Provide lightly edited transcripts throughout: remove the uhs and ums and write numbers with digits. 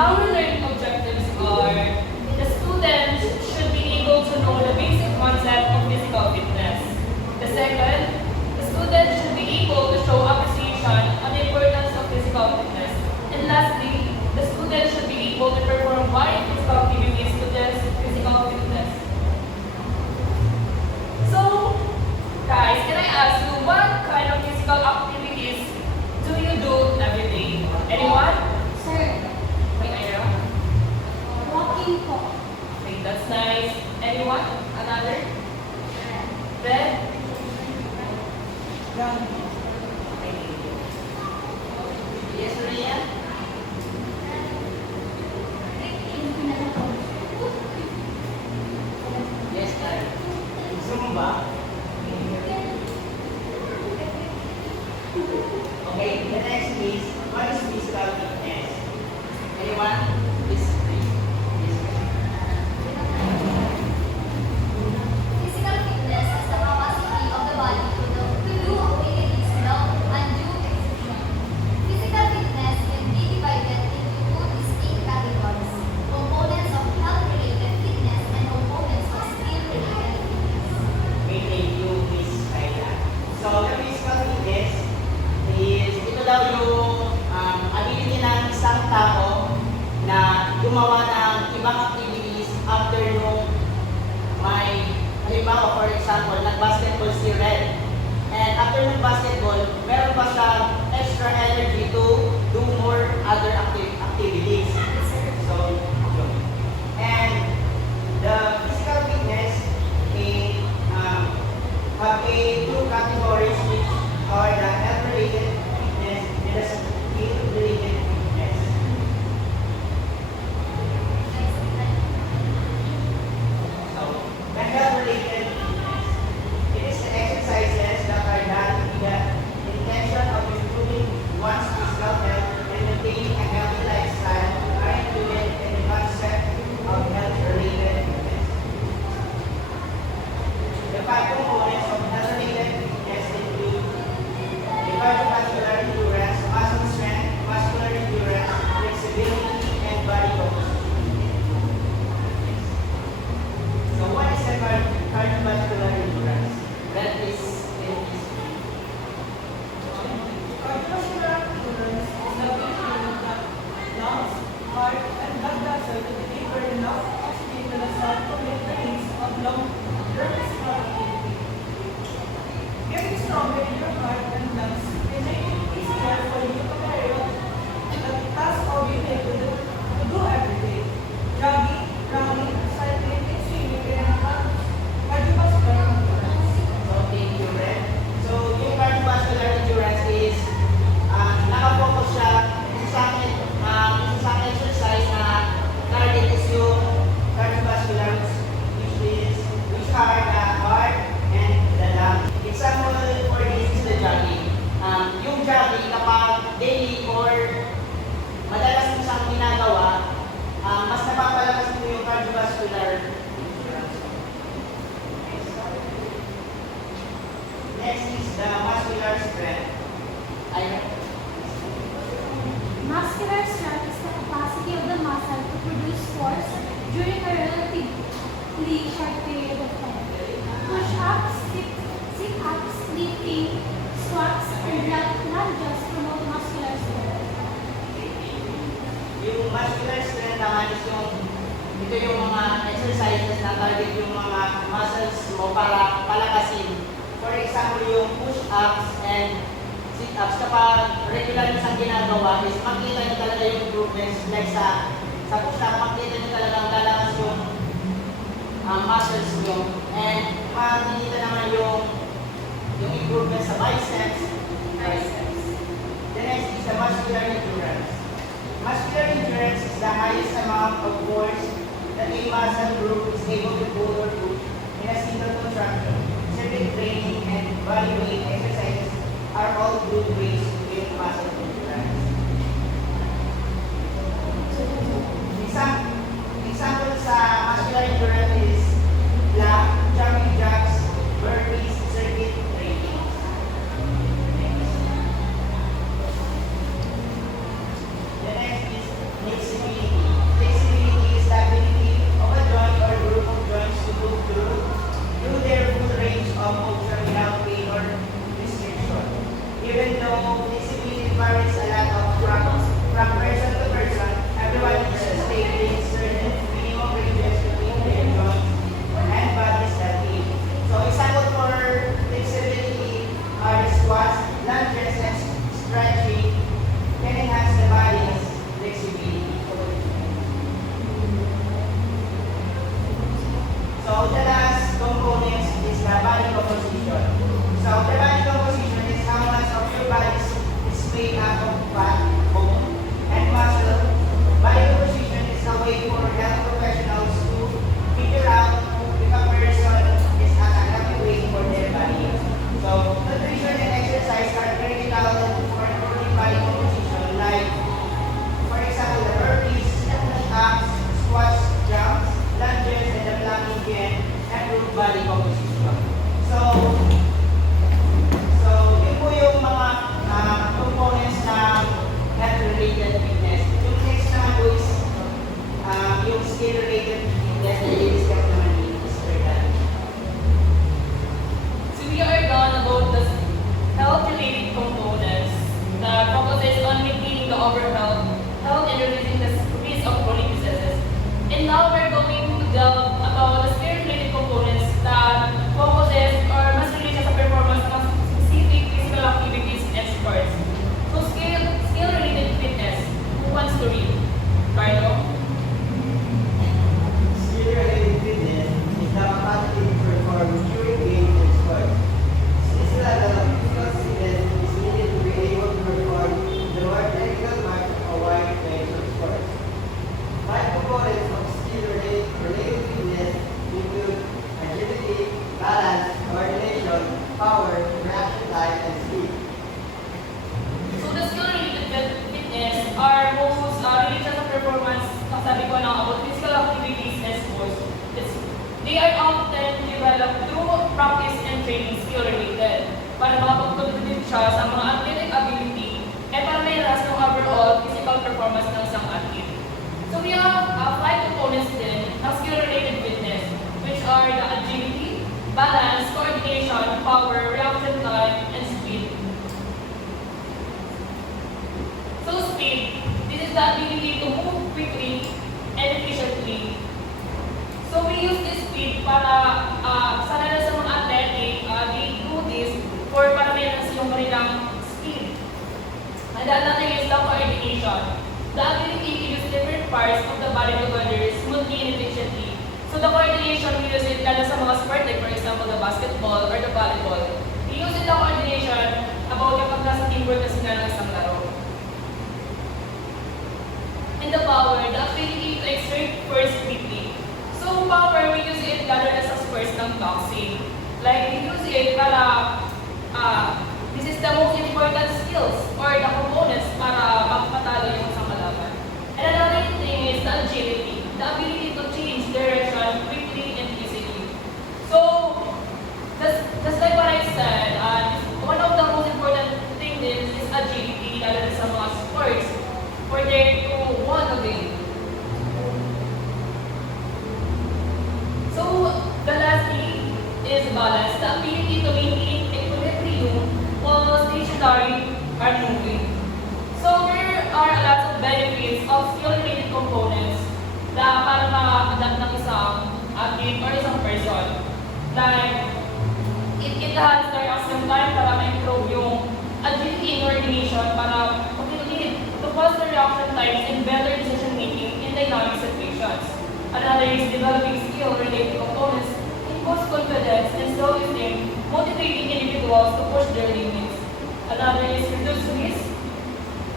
Our learning objectives are the students should be able to know the basic concept of physical fitness. The second, the students should be able to show appreciation on the importance of physical fitness. And lastly, the students should be able to perform varied physical activities to test physical fitness. So, guys, can I ask you what kind of physical activities do you do every day? Anyone? Sir, May idea? walking po. Okay, that's nice. Anyone? Another? Then? Okay. Yes, Rian? Yes, Kyle. Zumba. Okay, the next is, what is physical fitness? Anyone? Yes, please. Yes. Physical fitness is the capacity of the body to do activities without undue exertion. Physical fitness can be divided into two distinct categories: components of health-related fitness and components of skill-related fitness. May thank you, Miss Kayla. So, the physical fitness is, ito daw yung ability ng isang tao na gumawa ng ibang activities after nung may, halimbawa, for example, nag-basketball si Red. And after ng basketball, meron pa siyang extra energy to do more other activities. So, yun. And the physical fitness may have a two categories which are the health-related fitness and the skill-related fitness. So, the health-related fitness, it is the exercises that are done with the intention of improving one's physical health and maintaining a healthy lifestyle are included in the concept of health-related fitness. The five components of health-related fitness include the cardiovascular endurance, muscle strength, muscular endurance, flexibility, and body composition. So what is the cardiovascular endurance? That is Cardiovascular endurance is the ability of the lungs, heart, and blood vessels to deliver enough oxygen to the cell to meet the needs of long-term physical activity. Getting stronger in your heart and lungs will make it easier for you to carry out the task of being able to do every day. Jogging, running, cycling, and swimming can enhance cardiovascular endurance. So thank you, Red. So yung cardiovascular endurance is nakafocus siya sa exercise na target is yung cardiovascular which are the heart and the lung. Example for this is the jogging. Yung jogging kapag daily or madalas mo siyang ginagawa, mas napapalakas mo yung cardiovascular endurance. Next is the muscular strength. Muscular strength is the capacity of the muscle to produce force during a relatively short period of time. Push-ups, sit-ups, lifting, squats, and lunges promote muscular strength. Yung muscular strength naman is ito yung mga exercises na target yung mga muscles mo para palakasin. For example, yung push-ups and sit-ups, kapag regular nyo siyang ginagawa, is makita nyo talaga yung improvements like sa push-up, makita nyo talagang lalakas yung muscles nyo. And makikita naman yung improvement sa biceps. The next is the muscular endurance. Muscular endurance is the highest amount of force that a muscle group is able to pull or push in a single contraction. Circuit training and body weight exercises are all good ways to build muscle endurance. Example sa muscular endurance is plank, jumping jacks, burpees, circuit training. The next is flexibility. delve about the skill-related components that focuses or mas related sa performance ng specific physical activities and sports. So, skill-related fitness. Who wants to read? Carlo? Skill-related fitness is the capacity to perform during games and sports. This level of physical fitness is needed to be able to perform the more technical parts of a wide range of sports. Five components of skill-related fitness include agility, balance, coordination, power, reaction time, and speed. So, the skill-related fitness are most related sa performance, ang sabi ko na about physical activities and sports. They are often developed through practice and training skill-related para makapag-contribute siya sa mga athletic ability at para may ras ng overall physical performance ng isang athlete. So we have five components din ng skill-related fitness, which are the agility, balance, coordination, power, reaction time, and speed. So speed, this is the ability to move quickly and efficiently. So we use this speed para sana na sa mga athletic, they do this for para mayroon silang kanilang speed. And the other thing is the coordination. The ability to use different parts of the body together smoothly and efficiently. So the coordination we use it lalo sa mga sport like for example the basketball or the volleyball. We use it the coordination about kapag nasa teamwork na sila ng isang laro. And the power, the ability to exert force quickly. So power, we use it lalo na sa sports ng boxing. Like, we use it para, this is the most important skills or the components para magpatalo yung isang kalaban. And another thing is the agility, the ability to change direction quickly and easily. So, just like what I said, one of the most important things is agility lalo na sa mga sports for them to win a game. So, the last thing is balance, the ability to maintain equilibrium while stationary or moving. So, there are a lot of benefits of skill-related components na para ma-adapt ng isang athlete or isang person. Like, it enhances their action time para ma-improve yung agility and coordination para to foster reaction times and better decision making in dynamic situations. Another is developing skill-related components in boost confidence and self-esteem, motivating individuals to push their limits. Another is reduce risk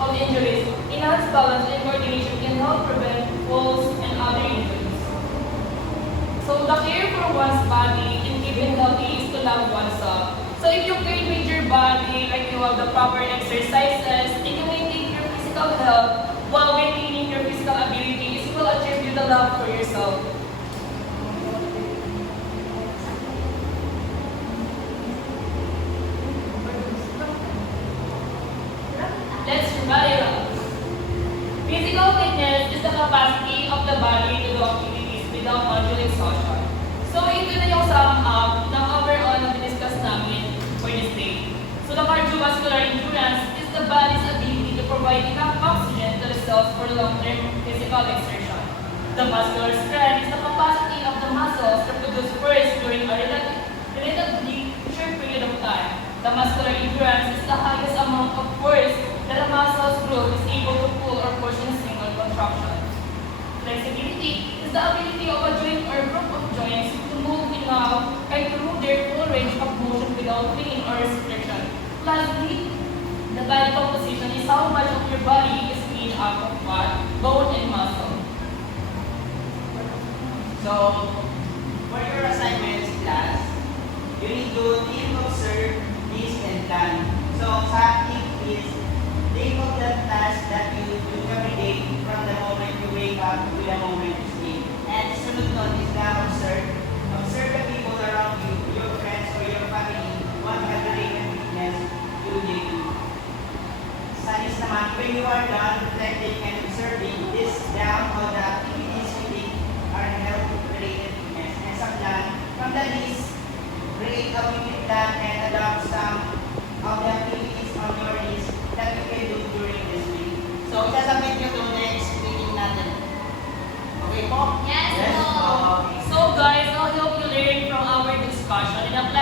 of injuries. Enhanced balance and coordination can help prevent falls and other injuries. So the care for one's body and keeping healthy is to love oneself. So if you care with your body, like you have the proper exercises, and you maintain your physical health while maintaining your physical abilities, you will achieve the love for yourself. Let's revise it up. Physical fitness is the capacity of the body to do activities without mental exhaustion. So ito na yung sum up ng overall na discuss namin for this day. So the cardiovascular endurance is the body's ability to provide enough oxygen to the cells for long-term physical exertion. The muscular strength is the capacity of the muscles to produce force during a relatively short period of time. The muscular endurance is the highest amount of force that a muscle's group is able to pull or push in a single contraction. Flexibility is the ability of a joint or group of joints to move enough and to move their full range of motion without pain or restriction. Lastly, the body composition is how much of your body is made up of fat, bone, and muscle. So, for your assignments class, you need to think, observe, list, and plan. So, sa tip is, think of the task that you do every day from the moment you wake up to the moment you sleep. And sunod nun is na observe. Observe the people around you, your friends or your family, what related fitness do they do. Sa list naman, when you are done reflecting and observing, list down all the activities you think are health-related fitness. And sa plan, from the list, create a weekly plan and adopt some of the activities on your list that you can do during this week. So, sasabit nyo to next meeting natin. Okay po? Yes, Yes po. po. passion and apply